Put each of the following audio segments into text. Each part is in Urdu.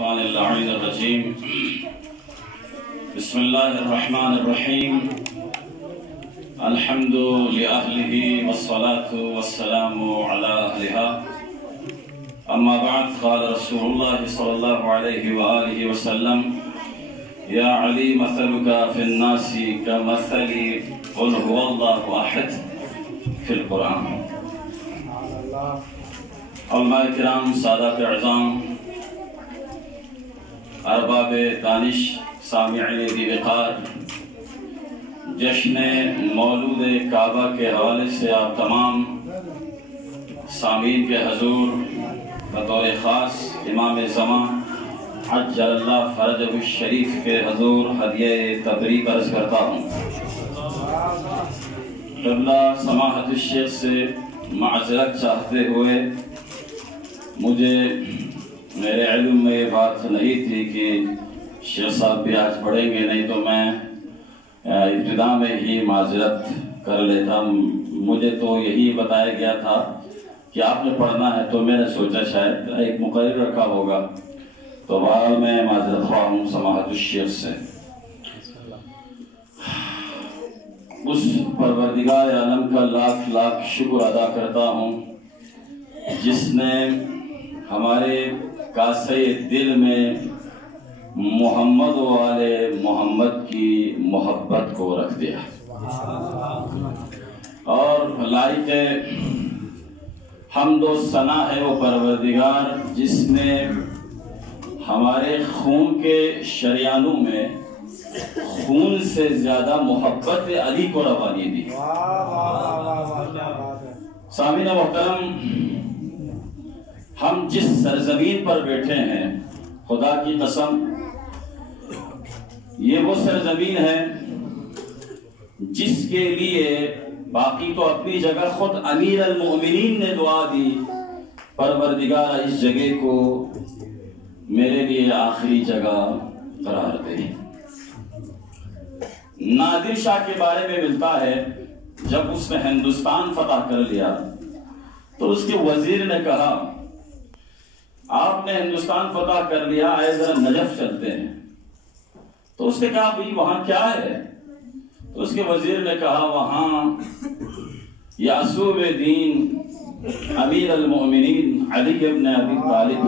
الشيطان اللعين الرجيم بسم الله الرحمن الرحيم الحمد لأهله والصلاة والسلام على أهلها أما بعد قال رسول الله صلى الله عليه وآله وسلم يا علي مثلك في الناس كمثل قل هو الله أحد في القرآن. علماء کرام، سادات اعظام، ارباب دانش، سامعین دی وقار، جشن مولود کعبہ کے حوالے سے آپ تمام سامعین کے حضور بطور خاص امام زمان عجل اللہ فرجہ الشریف کے حضور ہدیہ تبریک عرض کرتا ہوں۔ قبلہ سماحت الشیخ سے معذرت چاہتے ہوئے مجھے میرے علم میں یہ بات نہیں تھی کہ شیخ صاحب بھی آج پڑھیں گے، نہیں تو میں ابتدا میں ہی معذرت کر لیتا۔ مجھے تو یہی بتایا گیا تھا کہ آپ نے پڑھنا ہے، تو میں نے سوچا شاید ایک مقرر رکھا ہوگا، تو بہرحال میں معذرت خواہ ہوں سماحت الشیخ سے۔ اس پروردگار عالم کا لاکھ لاکھ شکر ادا کرتا ہوں جس نے ہمارے کاسے دل میں محمد والے محمد کی محبت کو رکھ دیا، اور لائق حمد و ثنا ہے وہ پروردگار جس نے ہمارے خون کے شریانوں میں خون سے زیادہ محبت علی کو روانی دی۔ سامعین محترم، ہم جس سرزمین پر بیٹھے ہیں، خدا کی قسم یہ وہ سرزمین ہے جس کے لیے باقی تو اپنی جگہ خود امیر المؤمنین نے دعا دی، پروردگار اس جگہ کو میرے لیے آخری جگہ قرار دے۔ نادر شاہ کے بارے میں ملتا ہے جب اس نے ہندوستان فتح کر لیا تو اس کے وزیر نے کہا آپ نے ہندوستان فتح کر لیا، آئے ذرا نجف چلتے ہیں۔ تو اس نے کہا بھئی وہاں کیا ہے؟ تو اس کے وزیر نے کہا وہاں یعصوب دین امیر المؤمنین علی ابن ابی طالب۔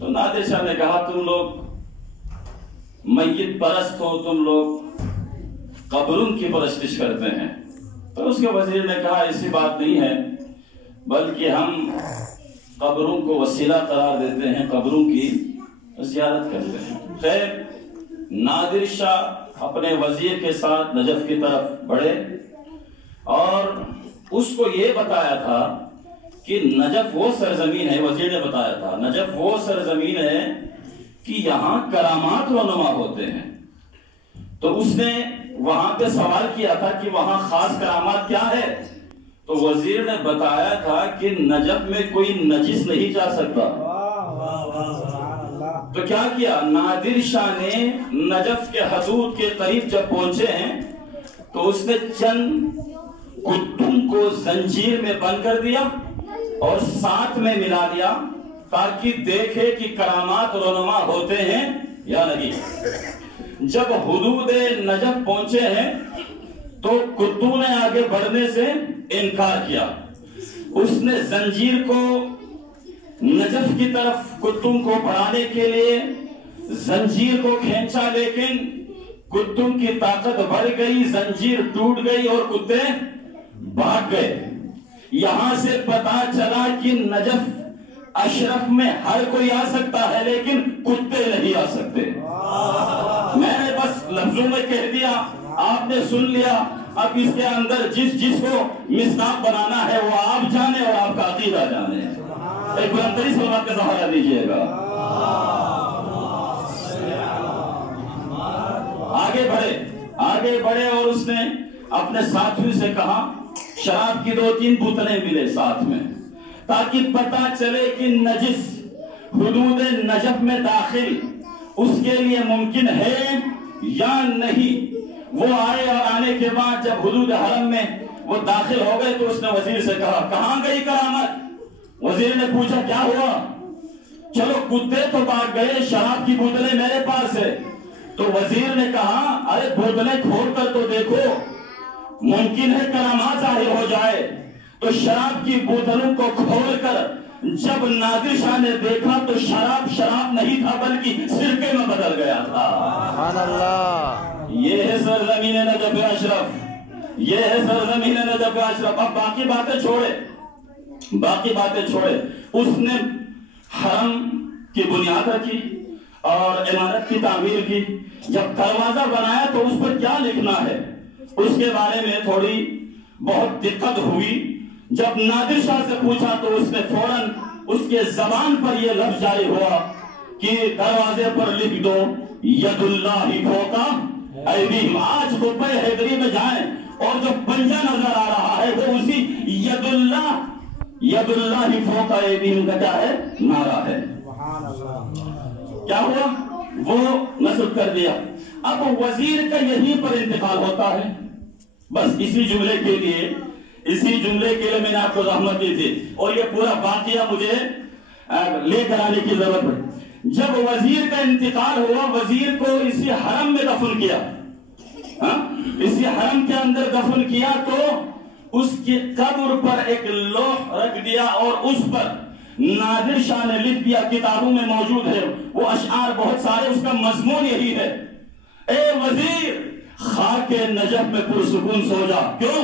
تو نادر شاہ نے کہا تم لوگ میت پرست ہو، تم لوگ قبروں کی پرستش کرتے ہیں۔ تو اس کے وزیر نے کہا ایسی بات نہیں ہے، بلکہ ہم قبروں کو وسیلہ قرار دیتے ہیں، قبروں کی زیارت کرتے ہیں۔ خیر، نادر شاہ اپنے وزیر کے ساتھ نجف کی طرف بڑھے اور اس کو یہ بتایا تھا کہ نجف وہ سرزمین ہے، وزیر نے بتایا تھا نجف وہ سرزمین ہے کہ یہاں کرامات رونما ہوتے ہیں۔ تو اس نے وہاں پہ سوال کیا تھا کہ وہاں خاص کرامات کیا ہے؟ تو وزیر نے بتایا تھا کہ نجف میں کوئی نجس نہیں جا سکتا۔ تو کیا کیا؟ نادر شاہ نے نجف کے حدود کے قریب جب پہنچے ہیں تو اس نے چند کتوں کو زنجیر میں بند کر دیا اور ساتھ میں ملا دیا تاکہ دیکھے کہ کرامات رونما ہوتے ہیں یا نہیں۔ جب حدود نجف پہنچے ہیں تو کتوں نے آگے بڑھنے سے انکار کیا۔ اس نے زنجیر کو نجف کی طرف کتوں کو بڑھانے کے لیے زنجیر کو کھینچا، لیکن کتوں کی طاقت بڑھ گئی، زنجیر ٹوٹ گئی اور کتے بھاگ گئے۔ یہاں سے پتا چلا کہ نجف اشرف میں ہر کوئی آ سکتا ہے لیکن کتے نہیں آ سکتے۔ میں نے بس لفظوں میں کہہ دیا، آپ نے سن لیا، اب اس کے اندر جس کو مصداق بنانا ہے وہ آپ جانے اور آپ کا عقیدہ جانے۔ ایک بلندی سے بات کا سہارا دیجئے گا۔ آگے بڑھے اور اس نے اپنے ساتھیوں سے کہا شراب کی 2-3 بوتلیں ملے ساتھ میں تاکہ پتہ چلے کہ نجس حدود نجف میں داخل اس کے لیے ممکن ہے یا نہیں۔ وہ آئے اور آنے کے بعد جب حدود حرم میں وہ داخل ہو گئے تو اس نے وزیر سے کہا کہاں گئی کرامت؟ وزیر نے پوچھا کیا ہوا؟ چلو کتے تو بھاگ گئے، شراب کی بوتلیں میرے پاس ہے۔ تو وزیر نے کہا ارے بوتلیں کھول کر تو دیکھو، ممکن ہے کرامات ظاہر ہو جائے۔ تو شراب کی بوتلوں کو کھول کر جب نادر شاہ نے دیکھا تو شراب نہیں تھا بلکہ سرکے میں بدل گیا تھا۔ سبحان اللہ۔ یہ ہے سرزمین نجف اشرف، یہ ہے سرزمین نجف اشرف۔ اب باقی باتیں چھوڑے، اس نے حرم کی بنیاد رکھی اور عمارت کی تعمیر کی۔ جب دروازہ بنایا تو اس پر کیا لکھنا ہے اس کے بارے میں تھوڑی بہت دقت ہوئی۔ جب نادر شاہ سے پوچھا تو اس نے فوراً اس کے زبان پر یہ لفظ جاری ہوا کہ دروازے پر لکھ دو ید اللہ فوق ایدیہم۔ آج قبہ حیدری میں جائیں اور جو پنجہ نظر آ رہا ہے وہ اسی ید اللہ فوق ایدیہم کا کیا ہے؟ نعرہ ہے۔ کیا ہوا؟ وہ نصب کر دیا۔ اب وزیر کا یہیں پر انتقال ہوتا ہے۔ بس اسی جملے کے لیے میں نے آپ کو زحمت دی تھی اور یہ پورا واقعہ مجھے لے کر آنے کی ضرورت ہے۔ جب وزیر کا انتقال ہوا، وزیر کو اسی حرم میں دفن کیا، اسی حرم کے اندر دفن کیا، تو اس کی قبر پر ایک لوح رکھ دیا اور اس پر نادر شاہ نے لکھ دیا، کتابوں میں موجود ہے وہ اشعار بہت سارے، اس کا مضمون یہی ہے، اے وزیر خاک نجف میں پرسکون سو جا۔ کیوں؟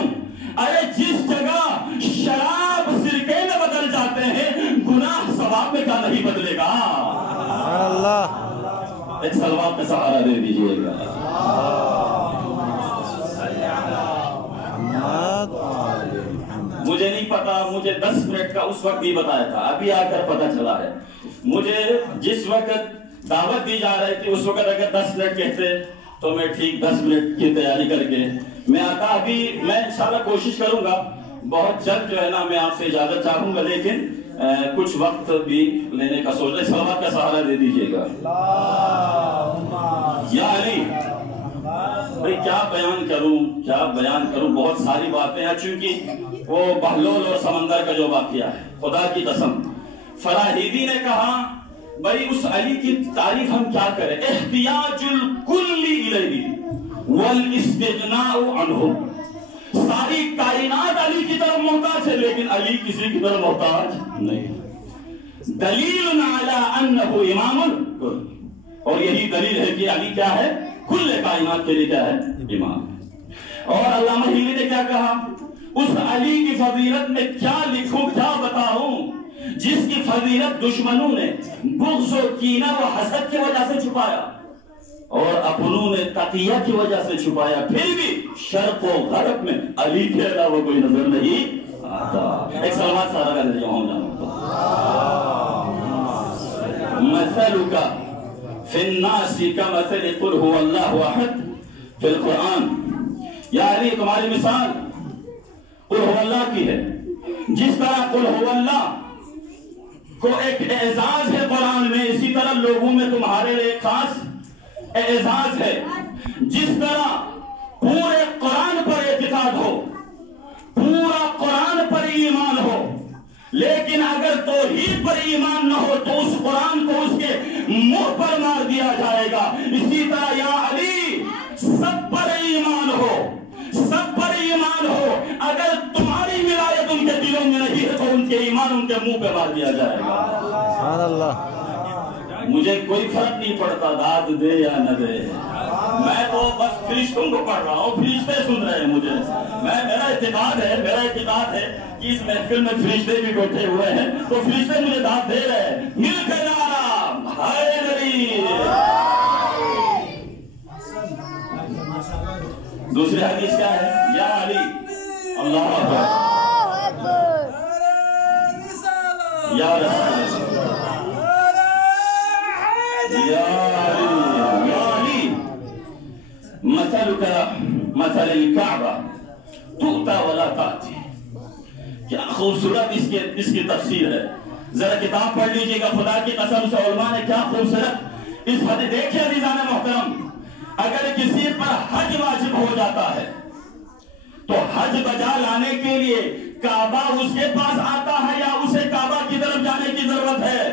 ارے جس جگہ شراب سرکے میں بدل جاتے ہیں، گناہ ثواب میں کا نہیں بدلے گا۔ اللہ ایک سلوات کا سہارا دے دیجئے گا۔ مجھے نہیں پتا، مجھے 10 منٹ کا اس وقت بھی بتایا تھا، ابھی آ کر پتا چلا ہے۔ مجھے جس وقت دعوت دی جا رہی تھی اس وقت اگر 10 منٹ کہتے تو میں ٹھیک 10 منٹ کی تیاری کر کے میں آتا۔ ابھی میں انشاءاللہ کوشش کروں گا، بہت جلد جو ہے نا میں آپ سے اجازت چاہوں گا، لیکن کچھ وقت بھی لینے کا سوچ رہے۔ سلوات کا سہارا دے دیجئے گا۔ یا علی، بھئی کیا بیان کروں، بہت ساری باتیں ہیں، چونکہ وہ بہلول اور سمندر کا جو واقعہ ہے، خدا کی قسم فراہیدی نے کہا بھئی اس علی کی تعریف ہم کیا کریں، احتیاج الکلی الیہ والاستغناء عنہ۔ ساری کائنات علی کی طرف محتاج ہے لیکن علی کسی کی طرف محتاج نہیں۔ دلیل علی انہ امام الکل، اور یہی دلیل ہے کہ علی کیا ہے؟ کل کائنات کے لیے کیا ہے؟ امام۔ اور علامہ ہیلی نے کیا کہا؟ اس علی کی فضیلت میں کیا لکھوں، کیا بتاؤں، جس کی فضیلت دشمنوں نے بغض و کینہ و حسد کی وجہ سے چھپایا اور اپنوں نے تقیہ کی وجہ سے چھپایا، پھر بھی شرق و غرب میں علی کے علاوہ کوئی نظر نہیں آتا۔ ایک سلوات سارا کر دیجئے ہوں جانو۔ مثلک فی الناس کمثل قل هو اللہ احد فی القرآن۔ یا علی تمہاری مثال قل هو اللہ کی ہے، جس طرح قل هو اللہ کو ایک اعزاز ہے قرآن میں، اسی طرح لوگوں میں تمہارے لئے خاص اعزاز ہے۔ جس طرح پورے قرآن پر اعتقاد ہو، پورا قرآن پر ایمان ہو، لیکن اگر توحید پر ایمان نہ ہو تو اس قرآن کو اس کے منہ پر مار دیا جائے گا، اسی طرح یا علی سب پر ایمان ہو، سب پر ایمان ہو، اگر تمہاری ولایت ان کے دلوں میں نہیں ہے تو ان کے ایمان ان کے منہ پہ مار دیا جائے گا۔ سبحان اللہ۔ مجھے کوئی فرق نہیں پڑتا داد دے یا نہ دے، میں تو بس فرشتوں کو پڑھ رہا ہوں، فرشتے سن رہے ہیں مجھے۔ میرا اعتقاد ہے کہ اس محفل میں فرشتے بھی بیٹھے ہوئے ہیں تو فرشتے مجھے داد دے رہے ہیں۔ مل کے نعرہ ہائے نبی۔ دوسری حدیث کیا ہے؟ یا علی اللہ اکبر، یا رسول یا علی مثلک مثل الکعبہ تؤتی ولا تأتی۔ کیا خوبصورت اس کی تفسیر ہے، ذرا کتاب پڑھ لیجئے گا، خدا کی قسم سے علماء نے کیا خوبصورت اس حدیث۔ دیکھیں عزیزان محترم، اگر کسی پر حج واجب ہو جاتا ہے تو حج بجا لانے کے لیے کعبہ اس کے پاس آتا ہے یا اسے کعبہ کی طرف جانے کی ضرورت ہے؟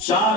4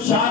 4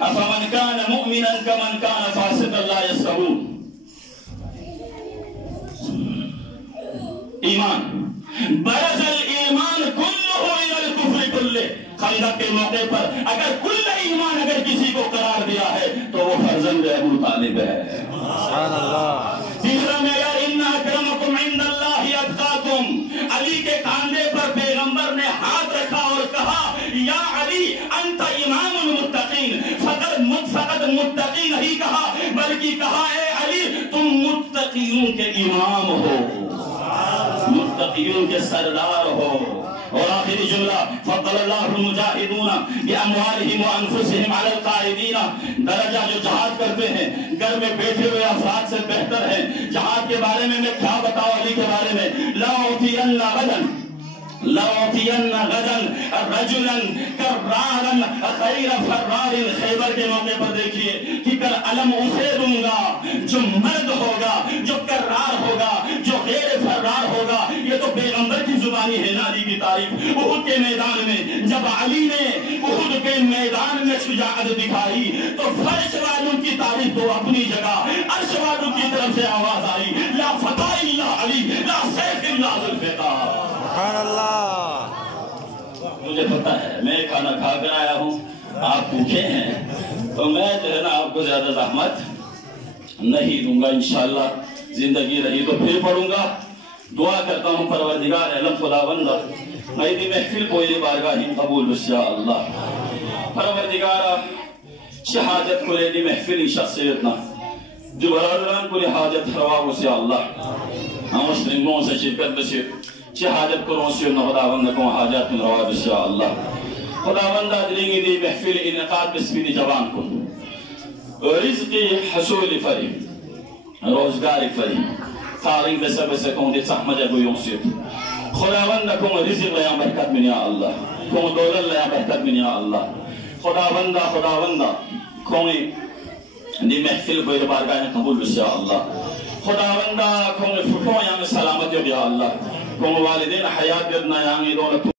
افمن كان مؤمنا كمن كان فاسقا لا يستوون. ایمان برز الایمان کلہ الى الکفر کلہ. خندق کے موقع پر اگر کل ایمان اگر کسی کو قرار دیا ہے تو وہ فرزند ابو طالب ہے. سبحان اللہ. تیسرا معیار ان اکرمکم عند اللہ اتقاکم. علی کے کاندھے پر پیغمبر نے ہاتھ رکھا اور کہا یا علی انت امام المتقین. فقط متقی نہیں کہا بلکہ کہا اے علی تم متقیوں کے امام ہو، متقیوں کے سردار ہو. اور آخری جملہ فضل اللہ المجاہدون باموالہم وانفسہم علی القاعدین. درجہ جو جہاد کرتے ہیں گھر میں بیٹھے ہوئے افراد سے بہتر ہے. جہاد کے بارے میں کیا بتاؤ علی کے بارے میں. لأعطین غدا رجلا کرارا خیر فرار. خیبر کے موقع پر دیکھیے کہ کل علم اسے دوں گا جو مرد ہوگا، جو کرار ہوگا، جو غیر فرار ہوگا. یہ تو پیغمبر کی زبانی ہے نا علی کی تعریف. احد کے میدان میں جب علی نے احد کے میدان میں شجاعت دکھائی تو فرش والوں کی تعریف تو اپنی جگہ، عرش والوں کی طرف سے آواز آئی لا فتح الا علی لا سیف الا ذوالفقار. سبحان اللہ. مجھے پتا ہے میں کھانا کھا کر آیا ہوں، آپ بھوکے ہیں، تو میں جو ہے نا آپ کو زیادہ زحمت نہیں دوں گا. انشاءاللہ زندگی رہی تو پھر پڑھوں گا. دعا کرتا ہوں پروردگار عالم خداوند میری محفل کو یہ بارگاہ قبول بس یا اللہ. پروردگار شہادت کو لیدی محفل شخصیتنا جو برادران کو حاجت روا بس یا اللہ. ہم مسلموں سے شرکت بسیر شہادت کو روسیوں نے خداوند کو حاجت میں روا بس یا اللہ. خداوند دلینگی دی محفل انعقاد بسپیدی جوان کو رزقی حصول فریم، روزگار فریم، تارین بسر بسر کون دی سحمجہ کو یونسیت. خداوند کون رزق لیا برکت من یا اللہ، کون دولت لیا برکت من یا اللہ. خداوند کون دی محفل کو بارگاہ قبول بس یا اللہ. خداوند کون فتوں یا سلامت یا اللہ. کون والدین حیات یدنا یا دولت